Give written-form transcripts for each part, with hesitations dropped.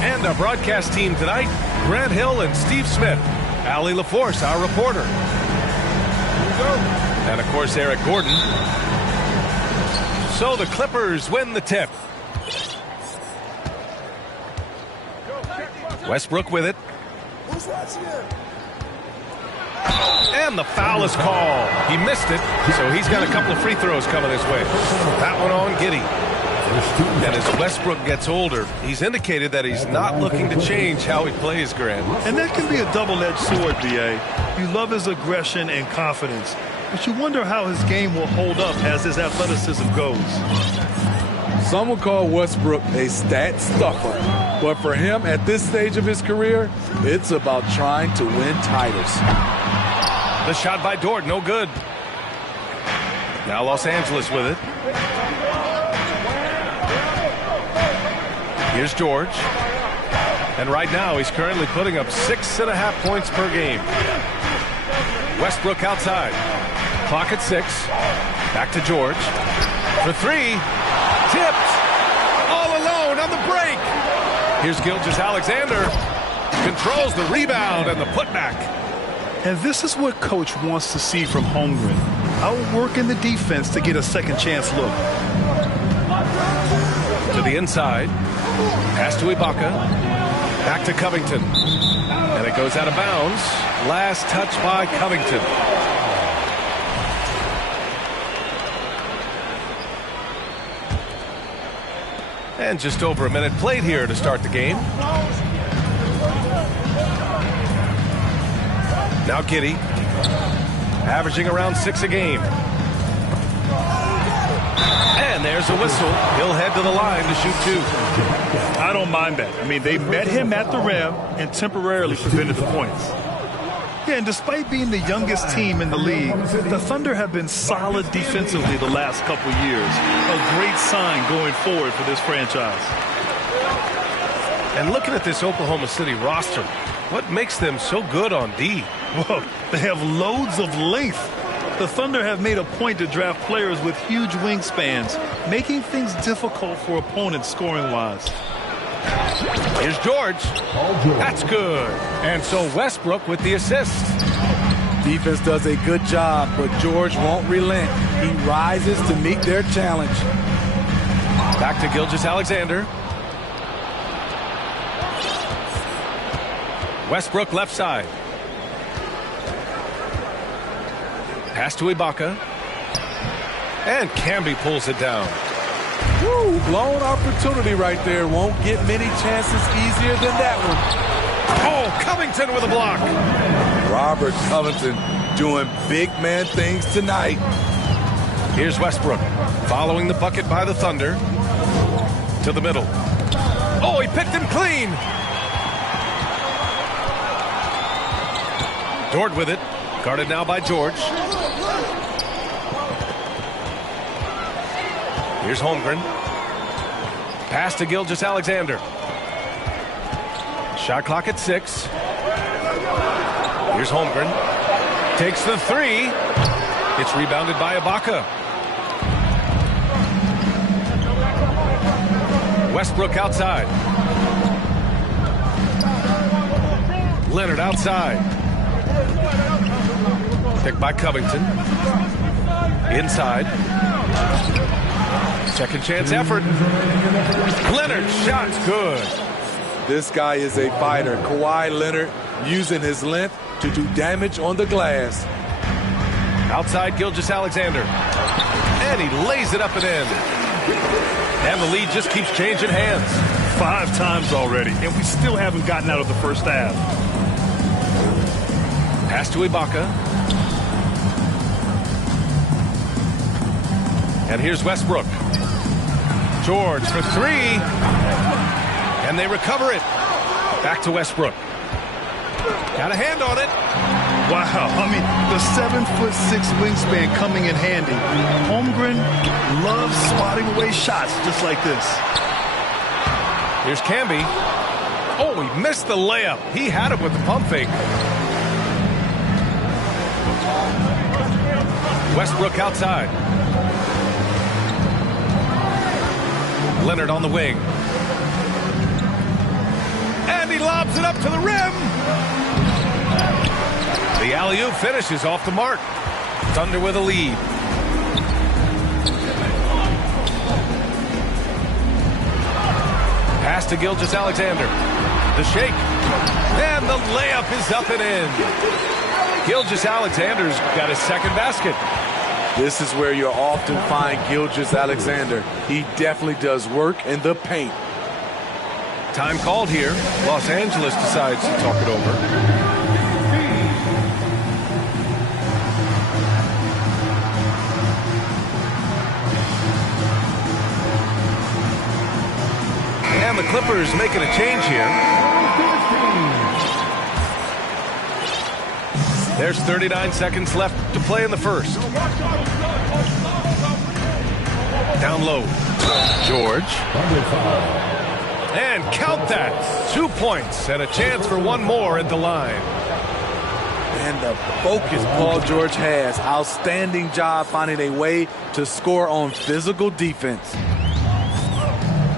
And our broadcast team tonight, Grant Hill and Steve Smith. Allie LaForce, our reporter. And, of course, Eric Gordon. So the Clippers win the tip. Westbrook with it. And the foul is called. He missed it, so he's got a couple of free throws coming his way. That one on Giddey. And as Westbrook gets older, he's indicated that he's not looking to change how he plays, Grant. And that can be a double-edged sword, B.A. You love his aggression and confidence, but you wonder how his game will hold up as his athleticism goes. Some would call Westbrook a stat stuffer, but for him at this stage of his career, it's about trying to win titles. The shot by Dort, no good. Now Los Angeles with it. Here's George. And right now he's currently putting up 6.5 points per game. Westbrook outside. Clock at 6. Back to George. For 3. Tipped. All alone on the break. Here's Gilgeous-Alexander. Controls the rebound and the putback. And this is what Coach wants to see from Holmgren. Outworking the defense to get a second chance look. To the inside. Pass to Ibaka. Back to Covington. And it goes out of bounds. Last touch by Covington. And just over a minute played here to start the game. Now Giddey. Averaging around 6 a game. And there's a whistle. He'll head to the line to shoot 2. I don't mind that. I mean, they met him at the rim and temporarily prevented the points. Yeah, and despite being the youngest team in the league, the Thunder have been solid defensively the last couple years. A great sign going forward for this franchise. And looking at this Oklahoma City roster, what makes them so good on D? Well, they have loads of length. The Thunder have made a point to draft players with huge wingspans, making things difficult for opponents scoring-wise. Here's George. That's good. And so Westbrook with the assist. Defense does a good job, but George won't relent. He rises to meet their challenge. Back to Gilgeous-Alexander. Westbrook left side. Pass to Ibaka. And Camby pulls it down. Woo, blown opportunity right there. Won't get many chances easier than that one. Oh, Covington with a block. Robert Covington doing big man things tonight. Here's Westbrook following the bucket by the Thunder. To the middle. Oh, he picked him clean. Dort with it. Guarded now by George. Here's Holmgren. Pass to Gilgeous-Alexander. Shot clock at 6. Here's Holmgren. Takes the 3. It's rebounded by Ibaka. Westbrook outside. Leonard outside. Picked by Covington. Inside. Second chance effort. Leonard, shot's good. This guy is a fighter. Kawhi Leonard using his length to do damage on the glass. Outside Gilgeous-Alexander. And he lays it up and in. And the lead just keeps changing hands. 5 times already, and we still haven't gotten out of the first half. Pass to Ibaka. And here's Westbrook. George for 3. And they recover it. Back to Westbrook. Got a hand on it. Wow, I mean, the 7'6" wingspan coming in handy. Holmgren loves spotting away shots just like this. Here's Camby. Oh, he missed the layup. He had it with the pump fake. Westbrook outside. Leonard on the wing. And he lobs it up to the rim. The alley-oop finishes off the mark. Thunder with a lead. Pass to Gilgeous-Alexander. The shake. And the layup is up and in. Gilgeous-Alexander's got his second basket. This is where you'll often find Gilgeous-Alexander. He definitely does work in the paint. Time called here. Los Angeles decides to talk it over. And the Clippers making a change here. There's 39 seconds left to play in the first. Down low. George. And count that. 2 points and a chance for one more at the line. And the focus Paul George has. Outstanding job finding a way to score on physical defense.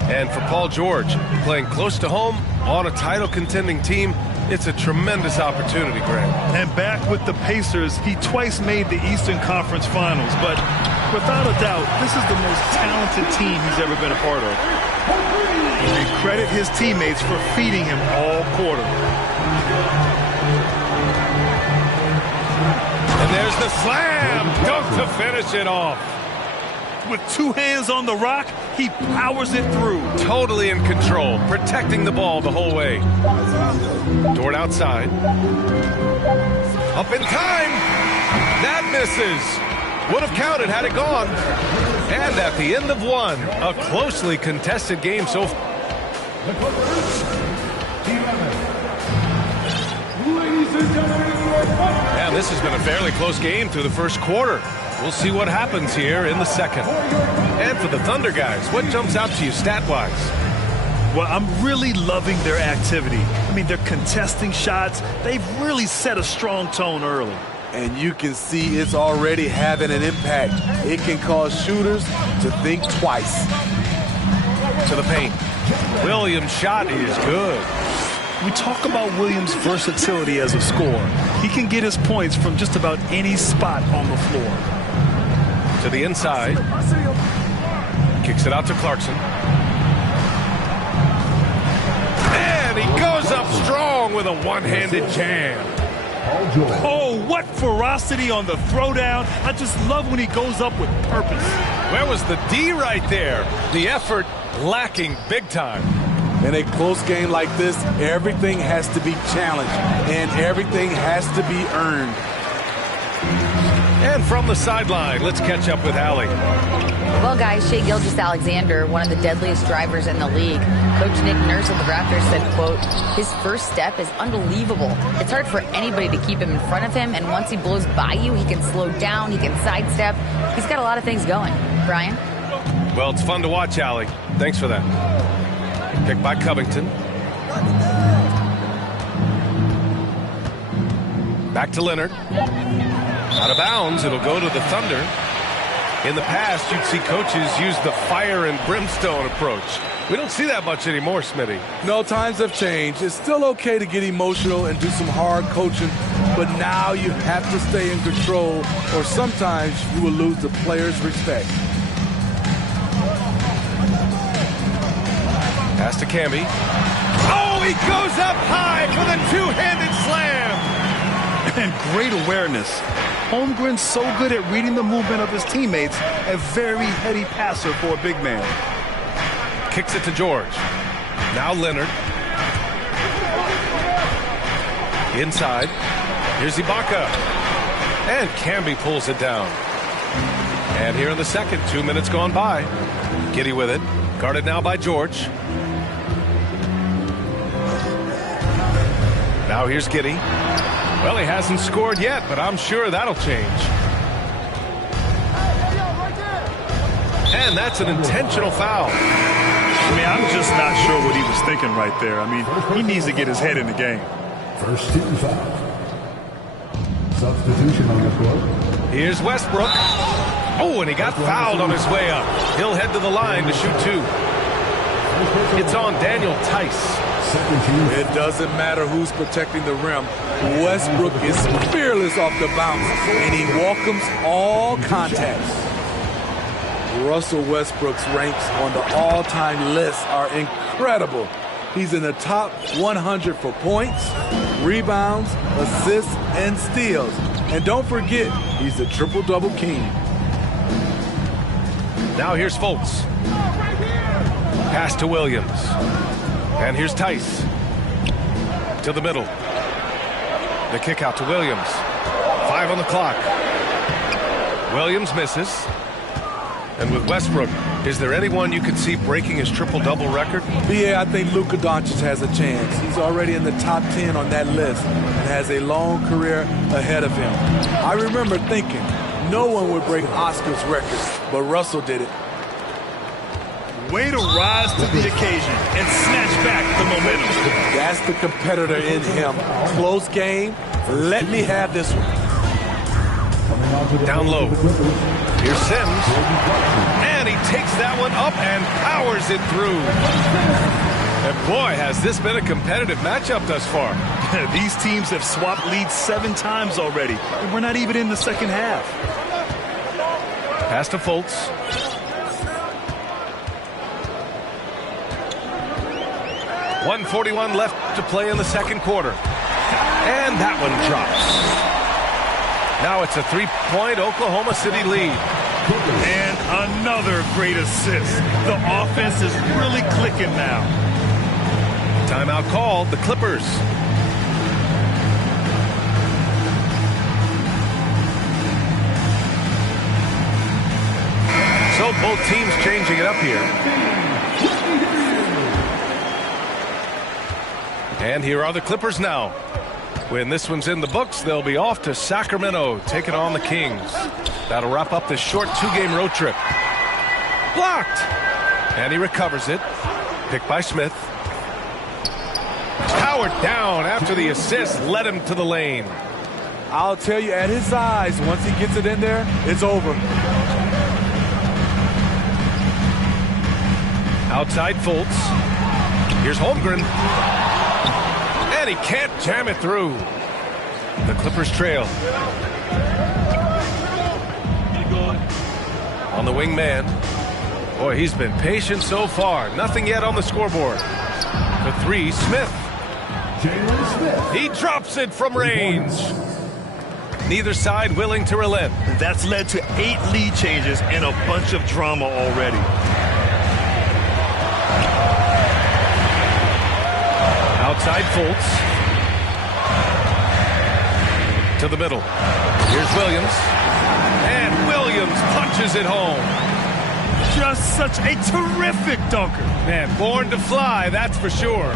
And for Paul George, playing close to home on a title contending team, it's a tremendous opportunity, Greg. And back with the Pacers, he twice made the Eastern Conference Finals. But without a doubt, this is the most talented team he's ever been a part of. And credit his teammates for feeding him all quarter. And there's the slam dunk to finish it off. With 2 hands on the rock, he powers it through. Totally in control, protecting the ball the whole way. Dort outside. Up in time. That misses. Would have counted had it gone. And at the end of one, a closely contested game so far. And this has been a fairly close game through the first quarter. We'll see what happens here in the second. And for the Thunder guys, what jumps out to you stat-wise? Well, I'm really loving their activity. I mean, they're contesting shots. They've really set a strong tone early. And you can see it's already having an impact. It can cause shooters to think twice. To the paint. Williams' shot is good. We talk about Williams' versatility as a scorer. He can get his points from just about any spot on the floor. To the inside. Kicks it out to Clarkson. And he goes up strong with a one-handed jam. Oh, what ferocity on the throwdown. I just love when he goes up with purpose. Where was the D right there? The effort lacking big time. In a close game like this, everything has to be challenged and everything has to be earned. And from the sideline, let's catch up with Allie. Well, guys, Shai Gilgeous-Alexander, one of the deadliest drivers in the league. Coach Nick Nurse of the Raptors said, quote, his first step is unbelievable. It's hard for anybody to keep him in front of him, and once he blows by you, he can slow down, he can sidestep. He's got a lot of things going. Brian? Well, it's fun to watch, Allie. Thanks for that. Picked by Covington. Back to Leonard. Out of bounds, it'll go to the Thunder. In the past, you'd see coaches use the fire and brimstone approach. We don't see that much anymore, Smitty. No, times have changed. It's still okay to get emotional and do some hard coaching, but now you have to stay in control, or sometimes you will lose the players' respect. Pass to Camby. Oh, he goes up high for the two-handed slam. And great awareness. Holmgren's so good at reading the movement of his teammates, a very heady passer for a big man. Kicks it to George. Now Leonard. Inside. Here's Ibaka. And Camby pulls it down. And here in the second, 2 minutes gone by. Giddey with it. Guarded now by George. Now here's Giddey. Well, he hasn't scored yet, but I'm sure that'll change. And that's an intentional foul. I mean, I'm just not sure what he was thinking right there. I mean, he needs to get his head in the game. First team foul. Substitution on the court. Here's Westbrook. Oh, and he got fouled on his way up. He'll head to the line to shoot two. It's on Daniel Tice. It doesn't matter who's protecting the rim. Westbrook is fearless off the bounce, and he welcomes all contacts. Russell Westbrook's ranks on the all-time list are incredible. He's in the top 100 for points, rebounds, assists, and steals. And don't forget, he's the triple-double king. Now here's Fultz. Pass to Williams. And here's Tice. To the middle. The kick out to Williams. 5 on the clock. Williams misses. And with Westbrook, is there anyone you could see breaking his triple-double record? Yeah, I think Luka Doncic has a chance. He's already in the top 10 on that list and has a long career ahead of him. I remember thinking no one would break Oscar's record, but Russell did it. Way to rise to the occasion and snatch back the momentum. That's the competitor in him. Close game. Let me have this one. Down low. Here's Sims. And he takes that one up and powers it through. And boy, has this been a competitive matchup thus far. These teams have swapped leads 7 times already, and we're not even in the second half. Pass to Fultz. .141 left to play in the second quarter. And that one drops. Now it's a 3-point Oklahoma City lead. And another great assist. The offense is really clicking now. Timeout called, the Clippers. So both teams changing it up here. And here are the Clippers now. When this one's in the books, they'll be off to Sacramento, taking on the Kings. That'll wrap up this short 2-game road trip. Blocked! And he recovers it. Picked by Smith. Powered down after the assist led him to the lane. I'll tell you, at his size, once he gets it in there, it's over. Outside Fultz. Here's Holmgren. And he can't jam it through. The Clippers trail. On the wing man. Boy, he's been patient so far. Nothing yet on the scoreboard. The 3, Smith. He drops it from range. Neither side willing to relent. That's led to 8 lead changes and a bunch of drama already. Outside Fultz. To the middle. Here's Williams. And Williams punches it home. Just such a terrific dunker. Man, born to fly, that's for sure.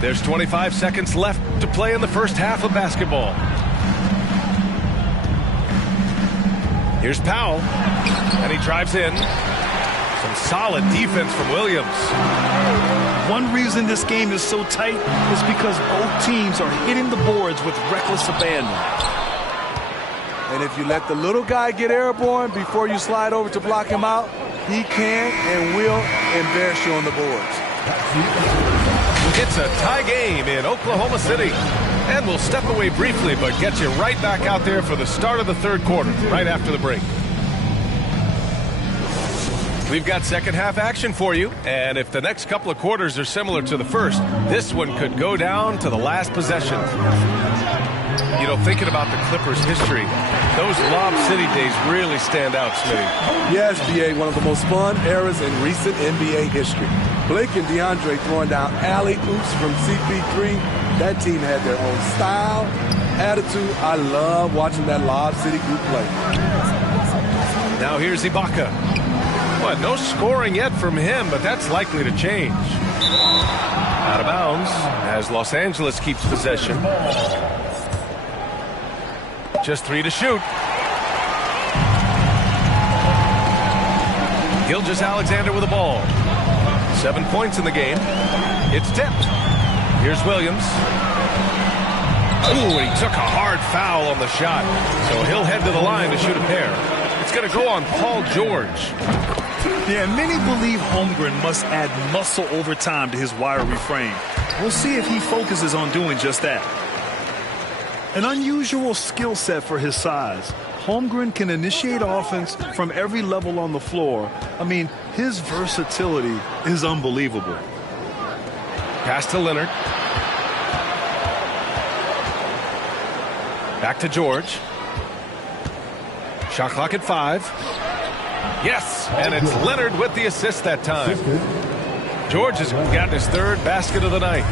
There's 25 seconds left to play in the first half of basketball. Here's Powell, and he drives in. Some solid defense from Williams. One reason this game is so tight is because both teams are hitting the boards with reckless abandon. And if you let the little guy get airborne before you slide over to block him out, he can and will embarrass you on the boards. It's a tie game in Oklahoma City. And we'll step away briefly, but get you right back out there for the start of the third quarter, right after the break. We've got second half action for you, and if the next couple of quarters are similar to the first, this one could go down to the last possession. You know, thinking about the Clippers' history, those Lob City days really stand out, Smitty. Yes, BA, one of the most fun eras in recent NBA history. Blake and DeAndre throwing down alley-oops from CP3. That team had their own style, attitude. I love watching that Lob City group play. Now here's Ibaka. What, no scoring yet from him, but that's likely to change. Out of bounds as Los Angeles keeps possession. Just 3 to shoot. Gilgeous-Alexander with the ball. 7 points in the game. It's tipped. Here's Williams. Ooh, he took a hard foul on the shot. So he'll head to the line to shoot a pair. It's going to go on Paul George. Yeah, many believe Holmgren must add muscle over time to his wiry frame. We'll see if he focuses on doing just that. An unusual skill set for his size. Holmgren can initiate offense from every level on the floor. I mean, his versatility is unbelievable. Pass to Leonard. Back to George. Shot clock at 5. Yes, and it's Leonard with the assist that time. George has gotten his third basket of the night.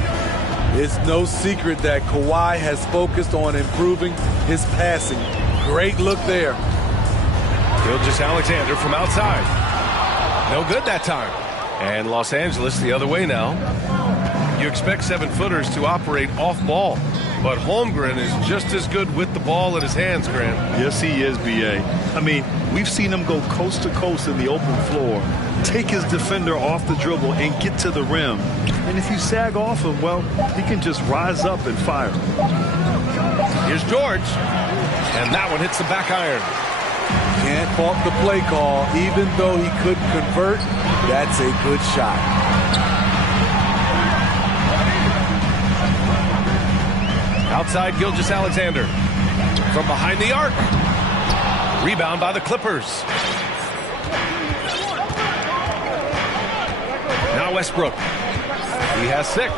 It's no secret that Kawhi has focused on improving his passing. Great look there. Gilgeous-Alexander from outside. No good that time. And Los Angeles the other way now. You expect 7-footers to operate off ball, but Holmgren is just as good with the ball in his hands, Grant. Yes, he is, B.A. I mean, we've seen him go coast to coast in the open floor, take his defender off the dribble and get to the rim. And if you sag off him, well, he can just rise up and fire. Here's George. And that one hits the back iron. Can't fault the play call. Even though he couldn't convert, that's a good shot. Outside Gilgeous-Alexander. From behind the arc. Rebound by the Clippers. Now Westbrook. He has 6.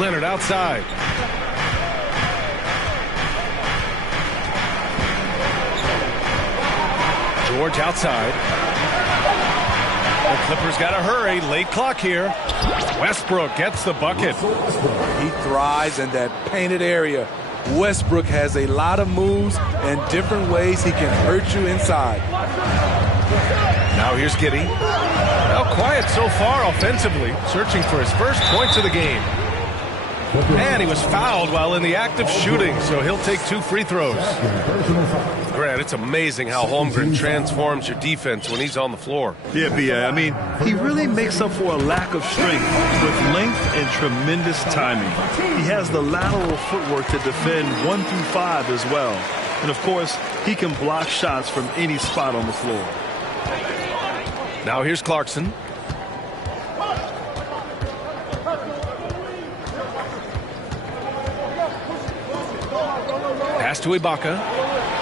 Leonard outside. George outside. The Clippers got to hurry. Late clock here. Westbrook gets the bucket. He thrives in that painted area. Westbrook has a lot of moves and different ways he can hurt you inside. Now here's Giddey. Well, quiet so far offensively, searching for his first points of the game. And he was fouled while in the act of shooting, so he'll take 2 free throws. Grant, it's amazing how Holmgren transforms your defense when he's on the floor. Yeah, B.A. I mean, he really makes up for a lack of strength with length and tremendous timing. He has the lateral footwork to defend 1 through 5 as well. And, of course, he can block shots from any spot on the floor. Now here's Clarkson. Pass to Ibaka.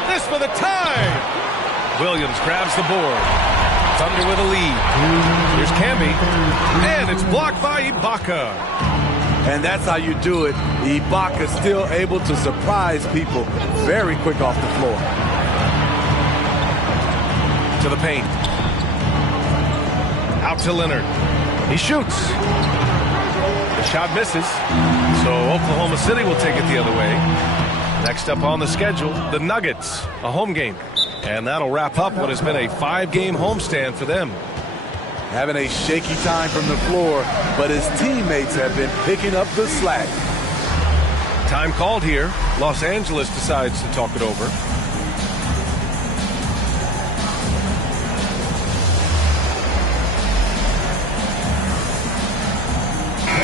This for the tie. Williams grabs the board. Thunder with a lead. Here's Camby. And it's blocked by Ibaka. And that's how you do it. Ibaka still able to surprise people very quick off the floor. To the paint. Out to Leonard. He shoots. The shot misses. So Oklahoma City will take it the other way. Next up on the schedule, the Nuggets, a home game. And that'll wrap up what has been a 5-game homestand for them. Having a shaky time from the floor, but his teammates have been picking up the slack. Time called here. Los Angeles decides to talk it over.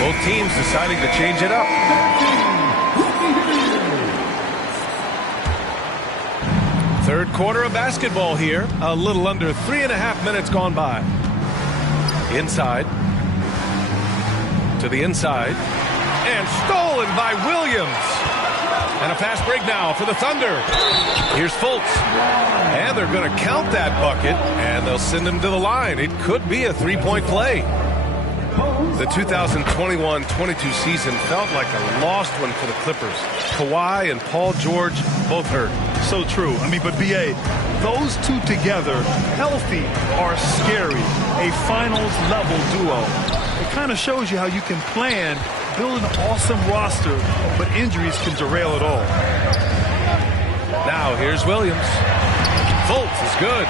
Both teams deciding to change it up. Third quarter of basketball here. A little under 3.5 minutes gone by. Inside. To the inside. And stolen by Williams. And a fast break now for the Thunder. Here's Fultz. And they're going to count that bucket. And they'll send him to the line. It could be a 3-point play. The 2021-22 season felt like a lost one for the Clippers. Kawhi and Paul George both hurt. So true. I mean, but B.A., those two together, healthy, are scary. A finals-level duo. It kind of shows you how you can plan, build an awesome roster, but injuries can derail it all. Now, here's Williams. Fultz is good.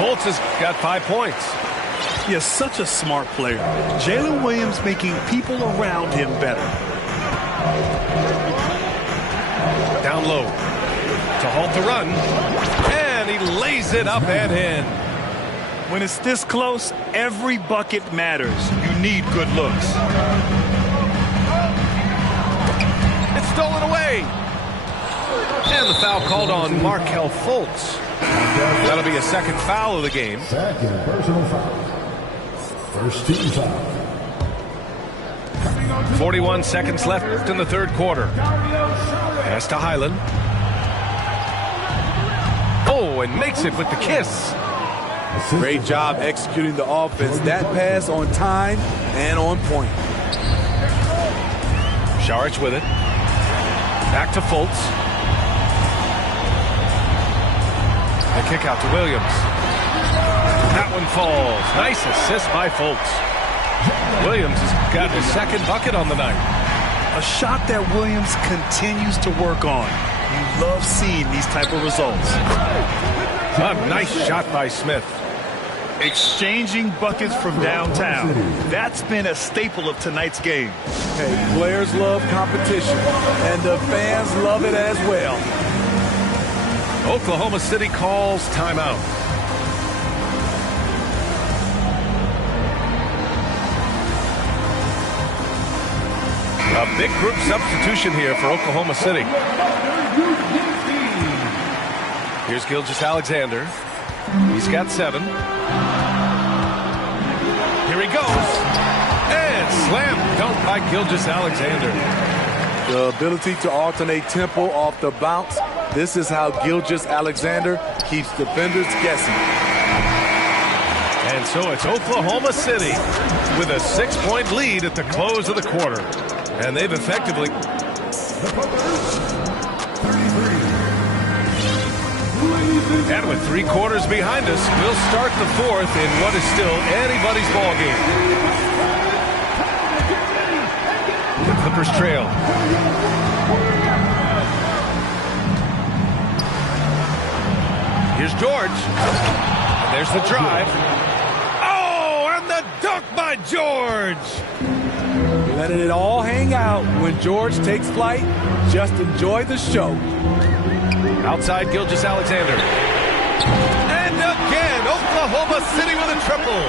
Fultz has got 5 points. He is such a smart player. Jalen Williams making people around him better. Down low to halt the run. And he lays it up and in. When it's this close, every bucket matters. You need good looks. It's stolen away. And the foul called on Markelle Fultz. That'll be a second foul of the game. Second personal foul. First team foul. 41 seconds left in the third quarter. Pass to Highland. Oh, and makes it with the kiss. Great job executing the offense. That pass on time and on point. Saric with it. Back to Fultz. The kick out to Williams. That one falls. Nice assist by Fultz. Williams has got his second bucket on the night. A shot that Williams continues to work on. You love seeing these type of results. A nice shot by Smith. Exchanging buckets from downtown. That's been a staple of tonight's game. Hey, players love competition, and the fans love it as well. Oklahoma City calls timeout. A big group substitution here for Oklahoma City. Here's Gilgeous-Alexander. He's got 7. Here he goes. And slam dunk by Gilgeous-Alexander. The ability to alternate tempo off the bounce. This is how Gilgeous-Alexander keeps defenders guessing. And so it's Oklahoma City with a 6-point lead at the close of the quarter. And they've effectively... And with 3 quarters behind us, we'll start the fourth in what is still anybody's ball game. The Clippers trail. Here's George. And there's the drive. Oh, and the dunk by George. Letting it all hang out. When George takes flight, just enjoy the show. Outside Gilgeous-Alexander. And again, Oklahoma City with a triple.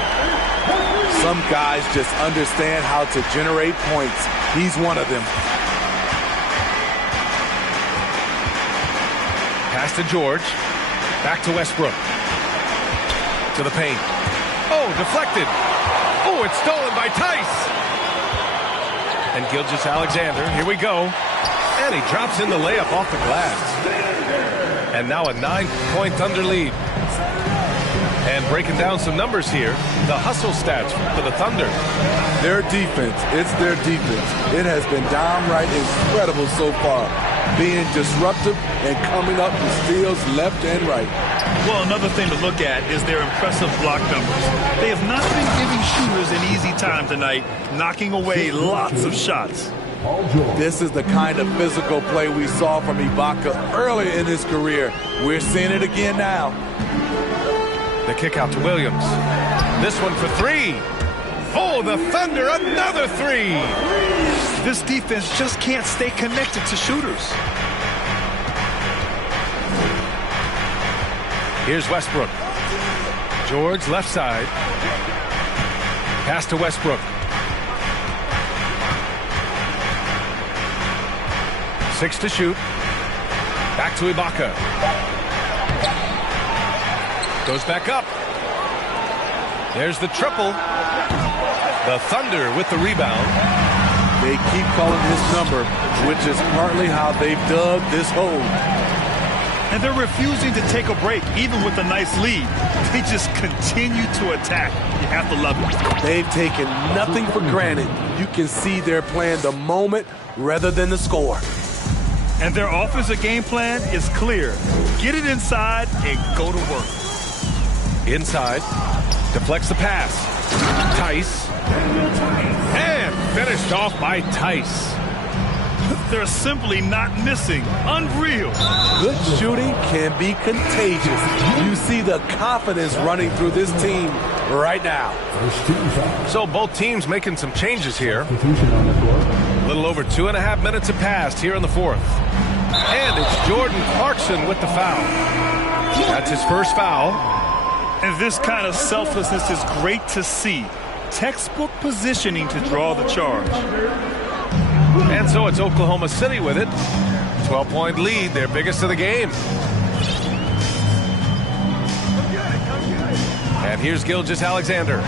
Some guys just understand how to generate points. He's one of them. Pass to George. Back to Westbrook. To the paint. Oh, deflected. Oh, it's stolen by Tice. And Gilgeous-Alexander, here we go. And he drops in the layup off the glass. And now a 9-point Thunder lead. And breaking down some numbers here, the hustle stats for the Thunder. Their defense, it's their defense. It has been downright incredible so far. Being disruptive and coming up with steals left and right. Well, another thing to look at is their impressive block numbers. They have not been giving shooters an easy time tonight, knocking away lots of shots. Paul George. This is the kind of physical play we saw from Ibaka early in his career. We're seeing it again now. The kick out to Williams. This one for three. Oh, the Thunder, another three. This defense just can't stay connected to shooters. Here's Westbrook. George, left side. Pass to Westbrook. 6 to shoot. Back to Ibaka. Goes back up. There's the triple. The Thunder with the rebound. They keep calling his number, which is partly how they've dug this hole. And they're refusing to take a break, even with a nice lead. They just continue to attack. You have to love it. They've taken nothing for granted. You can see they're playing the moment rather than the score. And their offensive game plan is clear. Get it inside and go to work. Inside. Deflects the pass. Tice. And finished off by Tice. They're simply not missing. Unreal. Good shooting can be contagious. You see the confidence running through this team right now. First team foul. So both teams making some changes here. Substitution on the court. A little over 2.5 minutes have passed here in the fourth. And it's Jordan Clarkson with the foul. That's his first foul. And this kind of selflessness is great to see. Textbook positioning to draw the charge. And so it's Oklahoma City with it. 12-point lead, their biggest of the game. And here's Gilgeous-Alexander.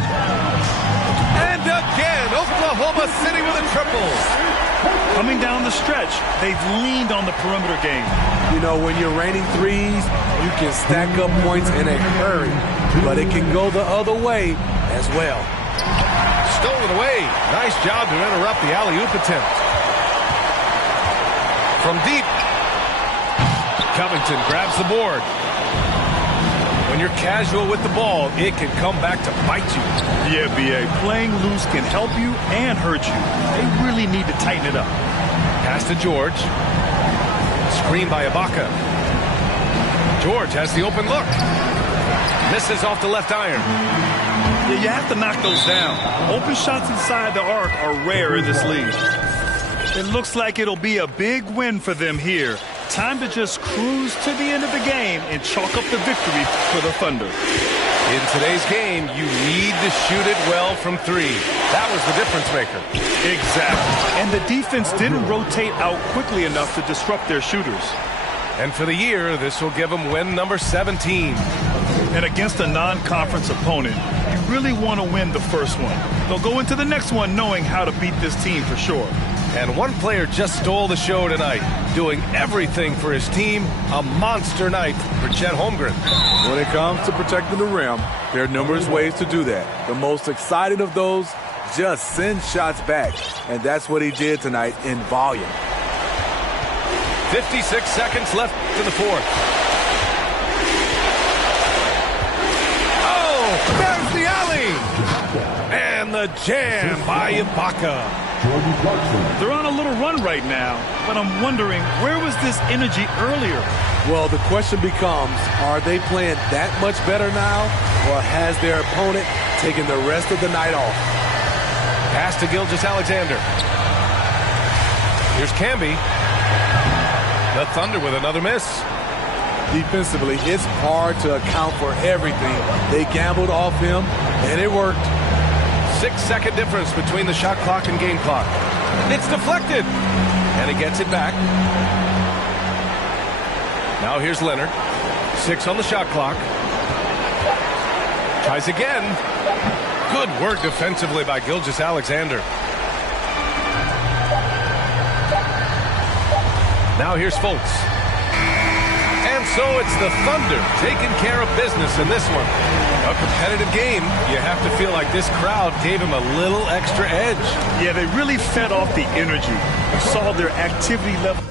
And again, Oklahoma City with a triple. Coming down the stretch, they've leaned on the perimeter game. You know, when you're raining threes, you can stack up points in a hurry. But it can go the other way as well. Stolen away. Nice job to interrupt the alley-oop attempt. From deep, Covington grabs the board. When you're casual with the ball, it can come back to bite you. Yeah, B.A., playing loose can help you and hurt you. They really need to tighten it up. Pass to George. Screen by Ibaka. George has the open look. Misses off the left iron. Yeah, you have to knock those down. Open shots inside the arc are rare in this league. It looks like it'll be a big win for them here. Time to just cruise to the end of the game and chalk up the victory for the Thunder. In today's game, you need to shoot it well from three. That was the difference maker. Exactly. And the defense didn't rotate out quickly enough to disrupt their shooters. And for the year, this will give them win number 17. And against a non-conference opponent, you really want to win the first one. They'll go into the next one knowing how to beat this team for sure. And one player just stole the show tonight, doing everything for his team. A monster night for Chet Holmgren. When it comes to protecting the rim, there are numerous ways to do that. The most exciting of those, just send shots back. And that's what he did tonight in volume. 56 seconds left in the fourth. Oh, there's the alley! And the jam by Ibaka. Jordan Clarkson. They're on a little run right now, but I'm wondering, where was this energy earlier? Well, the question becomes, are they playing that much better now, or has their opponent taken the rest of the night off? Pass to Gilgeous-Alexander. Here's Camby. The Thunder with another miss. Defensively, it's hard to account for everything. They gambled off him, and it worked. 6-second difference between the shot clock and game clock. It's deflected. And he gets it back. Now here's Leonard. 6 on the shot clock. Tries again. Good work defensively by Gilgeous-Alexander. Now here's Fultz. And so it's the Thunder taking care of business in this one. A competitive game. You have to feel like this crowd gave him a little extra edge. Yeah, they really fed off the energy. You saw their activity level.